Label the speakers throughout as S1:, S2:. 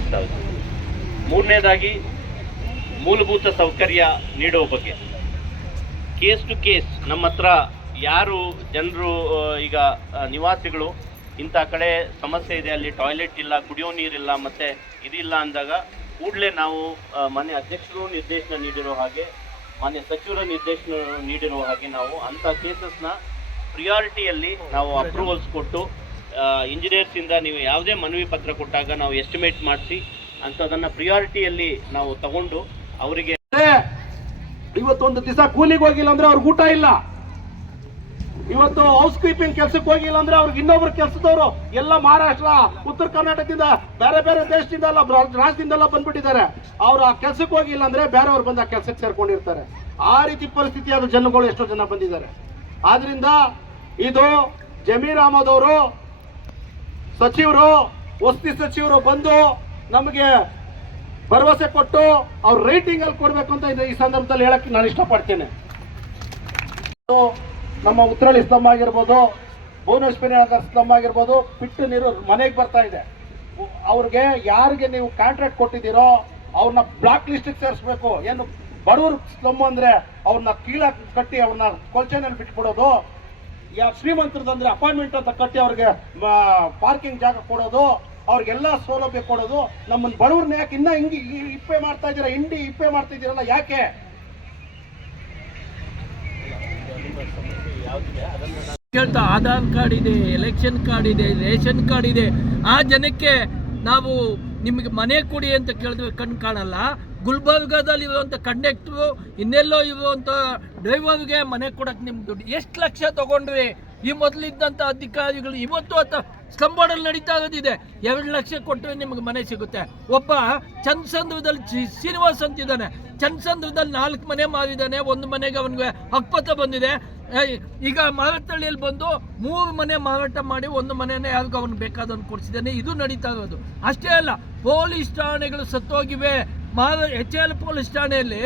S1: ಇದ್ದಾವೆ ಮೂರನೇದಾಗಿ ಮೂಲಭೂತ ಸೌಕರ್ಯ ನೀಡುವ ಬಗ್ಗೆ. ಕೇಸ್ ಟು ಕೇಸ್ ನಮ್ಮ ಹತ್ರ ಯಾರು ಜನರು ಈಗ ನಿವಾಸಿಗಳು, ಇಂಥ ಕಡೆ ಸಮಸ್ಯೆ ಇದೆ, ಅಲ್ಲಿ ಟಾಯ್ಲೆಟ್ ಇಲ್ಲ, ಕುಡಿಯೋ ನೀರಿಲ್ಲ ಮತ್ತು ಇದಿಲ್ಲ ಅಂದಾಗ ಕೂಡಲೇ ನಾವು ಮಾನ್ಯ ಅಧ್ಯಕ್ಷರು ನಿರ್ದೇಶನ ನೀಡಿರೋ ಹಾಗೆ, ಮಾನ್ಯ ಸಚಿವರ ನಿರ್ದೇಶನ ನೀಡಿರೋ ಹಾಗೆ ನಾವು ಅಂಥ ಕೇಸಸ್ನ ಪ್ರಿಯಾರಿಟಿಯಲ್ಲಿ ನಾವು ಅಪ್ರೂವಲ್ಸ್ ಕೊಟ್ಟು ಇಂಜಿನಿಯರ್ಸಿಂದ ನೀವು ಯಾವುದೇ ಮನವಿ ಪತ್ರ ಕೊಟ್ಟಾಗ ನಾವು ಎಸ್ಟಿಮೇಟ್ ಮಾಡಿಸಿ ಅಂಥದನ್ನು ಪ್ರಿಯಾರಿಟಿಯಲ್ಲಿ ನಾವು ತಗೊಂಡು ಅವರಿಗೆ
S2: ಇವತ್ತೊಂದು ದಿವಸ ಕೂಲಿಗೆ ಹೋಗಿಲ್ಲ ಅಂದ್ರೆ ಅವ್ರಿಗೆ ಊಟ ಇಲ್ಲ. ಇವತ್ತು ಹೌಸ್ ಕೀಪಿಂಗ್ ಕೆಲ್ಸಕ್ಕೆ ಹೋಗಿಲ್ಲ ಅಂದ್ರೆ ಅವ್ರಿಗೆ ಇನ್ನೊಬ್ರು ಕೆಲಸದವರು ಎಲ್ಲ ಮಹಾರಾಷ್ಟ್ರ, ಉತ್ತರ ಕರ್ನಾಟಕದಿಂದ ಬೇರೆ ಬೇರೆ ದೇಶದಿಂದ ಎಲ್ಲ ರಾಜ್ಯದಿಂದೆಲ್ಲ ಬಂದ್ಬಿಟ್ಟಿದ್ದಾರೆ. ಅವ್ರು ಆ ಕೆಲ್ಸಕ್ಕೆ ಹೋಗಿಲ್ಲ ಅಂದ್ರೆ ಬೇರೆಯವ್ರು ಬಂದು ಆ ಕೆಲಸಕ್ಕೆ ಸೇರ್ಕೊಂಡಿರ್ತಾರೆ. ಆ ರೀತಿ ಪರಿಸ್ಥಿತಿ ಆದ ಜನಗಳು ಎಷ್ಟೋ ಜನ ಬಂದಿದ್ದಾರೆ. ಆದ್ರಿಂದ ಇದು ಜಮೀರ್ ಅಹಮದ್ ಅವರು ಸಚಿವರು, ವಸತಿ ಸಚಿವರು ಬಂದು ನಮಗೆ ಭರವಸೆ ಕೊಟ್ಟು ಅವ್ರ ರೇಟಿಂಗ್ ಅಲ್ಲಿ ಕೊಡ್ಬೇಕು ಅಂತ ಈ ಸಂದರ್ಭದಲ್ಲಿ ಹೇಳಕ್ಕೆ ನಾನು ಇಷ್ಟಪಡ್ತೇನೆ. ನಮ್ಮ ಉತ್ತರಳ್ಳಿ ಸ್ತಂಭ ಆಗಿರ್ಬೋದು ಭುವನೇಶ್ವರಿ ನಗರ ಸ್ತಂಭ ಆಗಿರ್ಬೋದು ಬಿಟ್ಟು ನೀರು ಮನೆಗೆ ಬರ್ತಾ ಇದೆ. ಅವ್ರಿಗೆ ಯಾರಿಗೆ ನೀವು ಕಾಂಟ್ರಾಕ್ಟ್ ಕೊಟ್ಟಿದ್ದೀರೋ ಅವ್ರನ್ನ ಬ್ಲಾಕ್ ಲಿಸ್ಟಿಗೆ ಸೇರಿಸ್ಬೇಕು. ಏನು ಬಡವರು ಸ್ತಂಭ ಅಂದ್ರೆ ಅವ್ರನ್ನ ಕೀಳ ಕಟ್ಟಿ ಅವ್ರನ್ನ ಕೊಲ್ಚೆನಲ್ಲಿ ಬಿಟ್ಬಿಡೋದು. ಯಾ ಶ್ರೀಮಂತರದಂದ್ರೆ ಅಪಾಯಿಂಟ್ಮೆಂಟ್ ಅಂತ ಕಟ್ಟಿ ಅವ್ರಿಗೆ ಪಾರ್ಕಿಂಗ್ ಜಾಗ ಕೊಡೋದು, ಅವ್ರಿಗೆಲ್ಲ ಸೌಲಭ್ಯ ಕೊಡೋದು ನಮ್ಮನ್ನ ಬಡವ್ರನ್ನ ಯಾಕೆ ಇನ್ನ ಹಿಂಗೆ ಇಪ್ಪೆ ಮಾಡ್ತಾ ಇದ್ದೀರಾ, ಹಿಂಡಿ ಇಪ್ಪೆ ಮಾಡ್ತಾ ಇದ್ದೀರಲ್ಲ, ಯಾಕೆ?
S3: ಕೇಳ್ತಾ, ಆಧಾರ್ ಕಾರ್ಡ್ ಇದೆ, ಎಲೆಕ್ಷನ್ ಕಾರ್ಡ್ ಇದೆ, ರೇಷನ್ ಕಾರ್ಡ್ ಇದೆ. ಆ ಜನಕ್ಕೆ ನಾವು ನಿಮಗೆ ಮನೆ ಕೊಡಿ ಅಂತ ಕೇಳಿದ್ರೆ ಕಣ್ಣು ಕಾಣಲ್ಲ. ಗುಲ್ಬರ್ಗಾದಲ್ಲಿ ಇರುವಂಥ ಕಂಡಕ್ಟ್ರು, ಇನ್ನೆಲ್ಲೋ ಇರುವಂಥ ಡ್ರೈವರ್ಗೆ ಮನೆ ಕೊಡಕ್ಕೆ ನಿಮ್ಮ ದುಡ್ಡು. ಎಷ್ಟು ಲಕ್ಷ ತಗೊಂಡ್ರಿ? ಈ ಮೊದಲಿದ್ದಂಥ ಅಧಿಕಾರಿಗಳು ಇವತ್ತು ಅಂತ ಸ್ತಂಭದಲ್ಲಿ ನಡೀತಾ ಇರೋದಿದೆ. ಎರಡು ಲಕ್ಷ ಕೊಟ್ಟರೆ ನಿಮಗೆ ಮನೆ ಸಿಗುತ್ತೆ. ಒಬ್ಬ ಚಂದ್ರಸಂದ್ರದಲ್ಲಿ ಶ್ರೀನಿವಾಸ್ ಅಂತಿದ್ದಾನೆ ಚಂದ್ರಸಂದ್ರದಲ್ಲಿ ನಾಲ್ಕು ಮನೆ ಮಾರಿದ್ದಾನೆ. ಒಂದು ಮನೆಗೆ ಅವನಿಗೆ ಹಕ್ಪತ್ರ ಬಂದಿದೆ. ಈಗ ಮಾರತಳ್ಳಿಯಲ್ಲಿ ಬಂದು ಮೂರು ಮನೆ ಮಾರಾಟ ಮಾಡಿ ಒಂದು ಮನೆಯನ್ನು ಯಾರಿಗೂ ಅವನು ಬೇಕಾದನ್ನು ಕೊಡಿಸಿದ್ದಾನೆ. ಇದು ನಡೀತಾ ಇರೋದು. ಅಷ್ಟೇ ಅಲ್ಲ, ಪೊಲೀಸ್ ಠಾಣೆಗಳು ಸತ್ತೋಗಿವೆ. ಮಾರ, ಎಚ್ ಎಲ್ ಪೊಲೀಸ್ ಠಾಣೆಯಲ್ಲಿ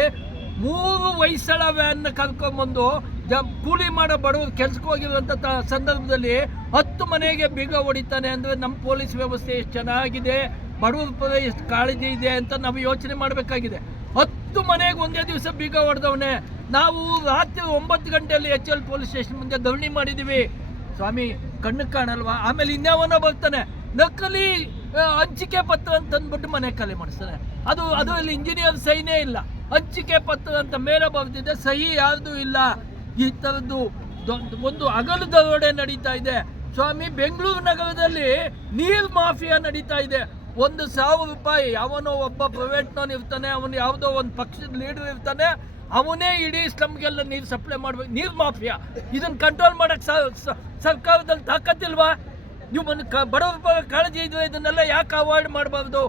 S3: ಮೂರು ವಯಸ್ಸಳ ವ್ಯಾನ್ನ ಕರ್ಕೊಂಡ್ಬಂದು ಜ, ಕೂಲಿ ಮಾಡೋ ಬಡವರು ಕೆಲ್ಸಕ್ಕೆ ಹೋಗಿರುವಂಥ ಸಂದರ್ಭದಲ್ಲಿ ಹತ್ತು ಮನೆಗೆ ಬೀಗ ಹೊಡಿತಾನೆ ಅಂದರೆ ನಮ್ಮ ಪೊಲೀಸ್ ವ್ಯವಸ್ಥೆ ಎಷ್ಟು ಚೆನ್ನಾಗಿದೆ, ಬಡವರ ಪದ ಎಷ್ಟು ಕಾಳಜಿ ಇದೆ ಅಂತ ನಾವು ಯೋಚನೆ ಮಾಡಬೇಕಾಗಿದೆ. ಹತ್ತು ಮನೆಗೆ ಒಂದೇ ದಿವಸ ಬೀಗ ಹೊಡೆದವನೆ. ನಾವು ರಾತ್ರಿ ಒಂಬತ್ತು ಗಂಟೆಯಲ್ಲಿ ಎಚ್ ಎಲ್ ಪೊಲೀಸ್ ಸ್ಟೇಷನ್ ಮುಂದೆ ಧರಣಿ ಮಾಡಿದ್ದೀವಿ. ಸ್ವಾಮಿ, ಕಣ್ಣು ಕಾಣಲ್ವಾ? ಆಮೇಲೆ ಇನ್ಯಾವನೋ ಬರ್ತಾನೆ. ನಕಲಿ ಹಂಚಿಕೆ ಪತ್ರ ಅಂತ ಅಂದ್ಬಿಟ್ಟು ಮನೆ ಖಾಲಿ ಮಾಡಿಸ್ತಾನೆ. ಅದು ಅದರಲ್ಲಿ ಇಂಜಿನಿಯರ್ ಸಹಿನೇ ಇಲ್ಲ. ಹಂಚಿಕೆ ಪತ್ರ ಅಂತ ಮೇಲೆ ಬರ್ತಿದೆ ಸಹಿ ಯಾರ್ದು ಇಲ್ಲ. ಈ ಥರದ್ದು ಒಂದು ಅಗಲು ದರೋಡೆ ನಡೀತಾ ಇದೆ. ಸ್ವಾಮಿ, ಬೆಂಗಳೂರು ನಗರದಲ್ಲಿ ನೀರು ಮಾಫಿಯಾ ನಡೀತಾ ಇದೆ. ಒಂದು ಸಾವಿರ ರೂಪಾಯಿ, ಯಾವನೋ ಒಬ್ಬ ಪ್ರೈವೇಟ್ನವನು ಇರ್ತಾನೆ, ಅವನು ಯಾವುದೋ ಒಂದು ಪಕ್ಷದ ಲೀಡರ್ ಇರ್ತಾನೆ. ಅವನೇ ಇಡೀ ಸ್ಲಮ್ಗೆಲ್ಲ ನೀರು ಸಪ್ಲೈ ಮಾಡ್ಬೇಕು. ನೀರು ಮಾಫಿಯಾ. ಇದನ್ನು ಕಂಟ್ರೋಲ್ ಮಾಡೋಕ್ಕೆ ಸರ್ಕಾರದಲ್ಲಿ ತಾಕತ್ತಿಲ್ವಾ? ನೀವು ಬಡವರ ಕಾಳಜಿ ಇದ್ವಿ, ಇದನ್ನೆಲ್ಲ ಯಾಕೆ ಅವಾಯ್ಡ್ ಮಾಡಬಾರ್ದು?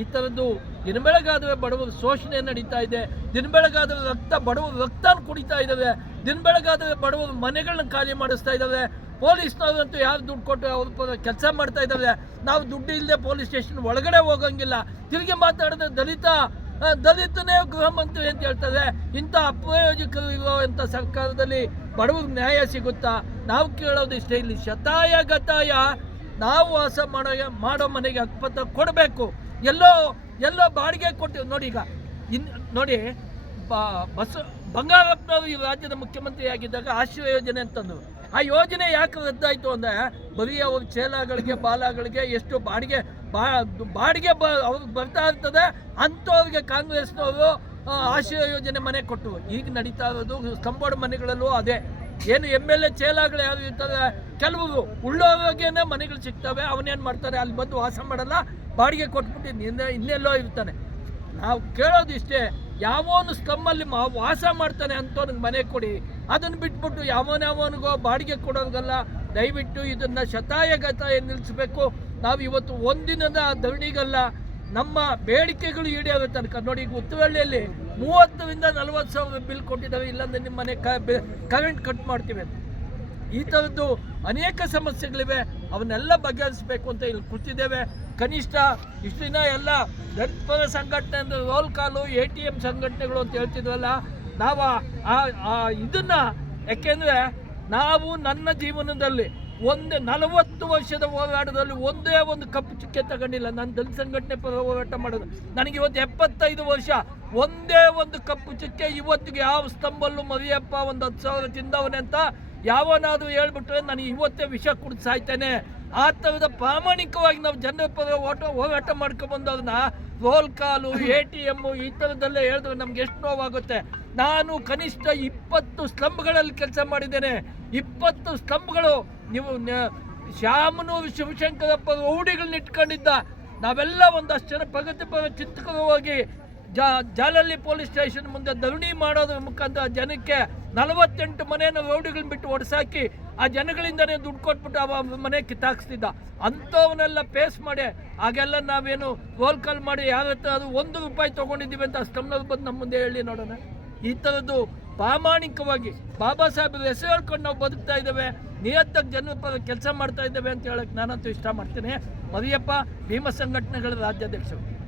S3: ಈ ಥರದ್ದು ದಿನ ಬೆಳಗಾದರೆ ಬಡವರು ಶೋಷಣೆ ನಡೀತಾ ಇದೆ. ದಿನ ಬೆಳಗಾದರೆ ರಕ್ತ ಬಡವರು ರಕ್ತನ ಕುಡಿತಾ ಇದ್ದಾವೆ ದಿನ ಬೆಳಗಾದರೆ ಬಡವರು ಮನೆಗಳನ್ನ ಖಾಲಿ ಮಾಡಿಸ್ತಾ ಇದ್ದಾವೆ ಪೊಲೀಸ್ನವ್ರಂತೂ ಯಾರು ದುಡ್ಡು ಕೊಟ್ಟು ಅವ್ರ ಕೆಲಸ ಮಾಡ್ತಾ ಇದ್ದಾವೆ ನಾವು ದುಡ್ಡು ಇಲ್ಲದೆ ಪೊಲೀಸ್ ಸ್ಟೇಷನ್ ಒಳಗಡೆ ಹೋಗಂಗಿಲ್ಲ. ತಿರುಗಿ ಮಾತಾಡಿದ್ರೆ ದಲಿತ ದಲಿತನೇ ಗೃಹ ಮಂತ್ರಿ ಅಂತ ಹೇಳ್ತಾರೆ. ಇಂಥ ಅಪ್ರಯೋಜಕರು ಇರುವಂಥ ಸರ್ಕಾರದಲ್ಲಿ ಬಡವ್ರಿಗೆ ನ್ಯಾಯ ಸಿಗುತ್ತಾ? ನಾವು ಕೇಳೋದು ಇಷ್ಟೇ, ಇಲ್ಲಿ ಶತಾಯ ಗತಾಯ ನಾವು ವಾಸ ಮಾಡೋ ಮಾಡೋ ಮನೆಗೆ ಹಕ್ಪತ್ರ ಕೊಡಬೇಕು. ಎಲ್ಲೋ ಎಲ್ಲೋ ಬಾಡಿಗೆ ಕೊಟ್ಟು ನೋಡಿ ಈಗ, ಇನ್, ನೋಡಿ ಬಸ್, ಬಂಗಾರಪ್ಪನವರು ಈ ರಾಜ್ಯದ ಮುಖ್ಯಮಂತ್ರಿ ಆಗಿದ್ದಾಗ ಆಶ್ರಯ ಯೋಜನೆ ಅಂತಂದ್ರು. ಆ ಯೋಜನೆ ಯಾಕೆ ರದ್ದಾಯಿತು ಅಂದರೆ, ಬರೀ ಅವ್ರ ಚೇಲಾಗಳಿಗೆ, ಬಾಲಗಳಿಗೆ ಎಷ್ಟು ಬಾಡಿಗೆ ಬಾ ಬಾಡಿಗೆ ಬ ಅವ್ರಿಗೆ ಬರ್ತಾ ಇರ್ತದೆ, ಅಂಥವ್ರಿಗೆ ಕಾಂಗ್ರೆಸ್ನವರು ಆಶ್ರಯ ಯೋಜನೆ ಮನೆ ಕೊಟ್ಟು. ಈಗ ನಡೀತಾ ಇರೋದು ಕಂಬಾಡು ಮನೆಗಳಲ್ಲೂ ಅದೇ. ಏನು ಎಂ ಎಲ್ ಎ ಚೇಲಾಗಳು ಯಾರು ಇರ್ತಾರೆ? ಕೆಲವರು ಉಳ್ಳೋವಾಗೇನೆ ಮನೆಗಳು ಸಿಗ್ತವೆ, ಅವನೇನು ಮಾಡ್ತಾರೆ? ಅಲ್ಲಿ ಬಂದು ವಾಸ ಮಾಡಲ್ಲ, ಬಾಡಿಗೆ ಕೊಟ್ಬಿಟ್ಟು ಇನ್ನೆ, ಇನ್ನೆಲ್ಲೋ ಇರ್ತಾನೆ. ನಾವು ಕೇಳೋದು ಇಷ್ಟೇ, ಯಾವನು ಸ್ಕಮ್ಮಲ್ಲಿ ಮಾ, ವಾಸ ಮಾಡ್ತಾನೆ ಅಂಥವ್ನಿಗೆ ಮನೆ ಕೊಡಿ. ಅದನ್ನು ಬಿಟ್ಬಿಟ್ಟು ಯಾವನ ಯಾವನಿಗೋ ಬಾಡಿಗೆ ಕೊಡೋದಲ್ಲ ದಯವಿಟ್ಟು ಇದನ್ನು ಶತಾಯಗತ ಗತಾಯ ನಿಲ್ಲಿಸಬೇಕು ನಾವು ಇವತ್ತು ಒಂದಿನದ ಧರಣಿಗಲ್ಲ, ನಮ್ಮ ಬೇಡಿಕೆಗಳು ಈಡೇರೋ ತನಕ ನೋಡಿ, ಈಗ ಉತ್ತುವಳ್ಳಿಯಲ್ಲಿ ಮೂವತ್ತರಿಂದ ನಲವತ್ತು ಸಾವಿರ ಬಿಲ್ ಕೊಟ್ಟಿದ್ದಾವೆ ಇಲ್ಲಾಂದ್ರೆ ನಿಮ್ಮ ಮನೆ ಕರೆಂಟ್ ಕಟ್ ಮಾಡ್ತೀವಿ ಈ ಥರದ್ದು ಅನೇಕ ಸಮಸ್ಯೆಗಳಿವೆ. ಅವನ್ನೆಲ್ಲ ಬಗೆಹರಿಸಬೇಕು ಅಂತ ಇಲ್ಲಿ ಕೂತಿದ್ದೇವೆ. ಕನಿಷ್ಠ ಇಷ್ಟು ದಿನ ಎಲ್ಲ ದಲಿತ ಸಂಘಟನೆ ಅಂದರೆ ರೋಲ್ ಕಾಲು ಎ ಟಿ ಎಂ ಸಂಘಟನೆಗಳು ಅಂತ ಹೇಳ್ತಿದ್ವಲ್ಲ, ನಾವು ಆ- ಇದನ್ನ, ಯಾಕೆಂದರೆ ನಾವು ನನ್ನ ಜೀವನದಲ್ಲಿ ಒಂದೇ ನಲವತ್ತು ವರ್ಷದ ಹೋರಾಟದಲ್ಲಿ ಒಂದೇ ಒಂದು ಕಪ್ಪು ಚುಕ್ಕೆ ತಗೊಂಡಿಲ್ಲ. ನಾನು ದಲಿತ ಸಂಘಟನೆ ಪರ ಹೋರಾಟ ಮಾಡೋದು. ನನಗೆ ಇವತ್ತು ಎಪ್ಪತ್ತೈದು ವರ್ಷ. ಒಂದೇ ಒಂದು ಕಪ್ಪು ಚುಕ್ಕೆ ಇವತ್ತಿಗೆ ಯಾವ ಸ್ತಂಭಲ್ಲೂ ಮರಿಯಪ್ಪ ಒಂದು ಹತ್ತು ಸಾವಿರ ತಿಂದವನೆ ಅಂತ ಯಾವನಾದ್ರೂ ಹೇಳ್ಬಿಟ್ರೆ ನನಗೆ ಇವತ್ತೇ ವಿಷ ಕುಡಿದು ಸಾಯ್ತೇನೆ. ಆ ಥರದ ಪ್ರಾಮಾಣಿಕವಾಗಿ ನಾವು ಜನರ ಪರ ಓಟ ಹೋರಾಟ ಮಾಡ್ಕೊಂಡ್ಬಂದವ್ರನ್ನ ರೋಲ್ ಕಾಲು, ಎ ಟಿ ಎಮ್ಮು ಈ ಥರದ್ದೆಲ್ಲ ಹೇಳಿದ್ರೆ ನಮ್ಗೆ ಎಷ್ಟು ನೋವಾಗುತ್ತೆ. ನಾನು ಕನಿಷ್ಠ ಇಪ್ಪತ್ತು ಸ್ತಂಭಗಳಲ್ಲಿ ಕೆಲಸ ಮಾಡಿದ್ದೇನೆ. ಇಪ್ಪತ್ತು ಸ್ತಂಭಗಳು ನೀವು ಶ್ಯಾಮನು ಶಿವಶಂಕರಪ್ಪ ರೌಡಿಗಳನ್ನ ಇಟ್ಕೊಂಡಿದ್ದ, ನಾವೆಲ್ಲ ಒಂದಷ್ಟು ಜನ ಪ್ರಗತಿಪರ ಚಿಂತಕರು ಹೋಗಿ ಜಾಲಲ್ಲಿ ಪೊಲೀಸ್ ಸ್ಟೇಷನ್ ಮುಂದೆ ಧರಣಿ ಮಾಡೋದ್ರ ಮುಖಾಂತರ ಜನಕ್ಕೆ ನಲವತ್ತೆಂಟು ಮನೆಯನ್ನು ರೌಡಿಗಳನ್ನ ಬಿಟ್ಟು ಒಡ್ಸಾಕಿ, ಆ ಜನಗಳಿಂದನೇ ದುಡ್ಡು ಕೊಟ್ಬಿಟ್ಟು ಅವ ಮನೆ ಕಿತ್ತಾಕ್ಸ್ತಿದ್ದ. ಅಂಥವನ್ನೆಲ್ಲ ಪೇಸ್ ಮಾಡಿ, ಹಾಗೆಲ್ಲ ನಾವೇನು ರೋಲ್ ಕಾಲ್ ಮಾಡಿ ಯಾವ ಅದು ಒಂದು ರೂಪಾಯಿ ತೊಗೊಂಡಿದ್ದೀವಿ ಅಂತ ಸ್ತಂಭದಲ್ಲಿ ಬಂದು ನಮ್ಮ ಮುಂದೆ ಹೇಳಿ ನೋಡೋಣ. ಈ ಥರದ್ದು ಪ್ರಾಮಾಣಿಕವಾಗಿ ಬಾಬಾ ಸಾಹೇಬ್ ಹೆಸರು ಹೇಳ್ಕೊಂಡು ನಾವು ಬದುಕ್ತಾ ಇದ್ದೇವೆ. ನಿಯತ್ತಾಗಿ ಜನಪದ ಕೆಲಸ ಮಾಡ್ತಾ ಇದ್ದೇವೆ ಅಂತ ಹೇಳಕ್ಕೆ ನಾನಂತೂ ಇಷ್ಟ ಮಾಡ್ತೇನೆ. ಮರಿಯಪ್ಪ, ಭೀಮ ಸಂಘಟನೆಗಳ ರಾಜ್ಯಾಧ್ಯಕ್ಷರು.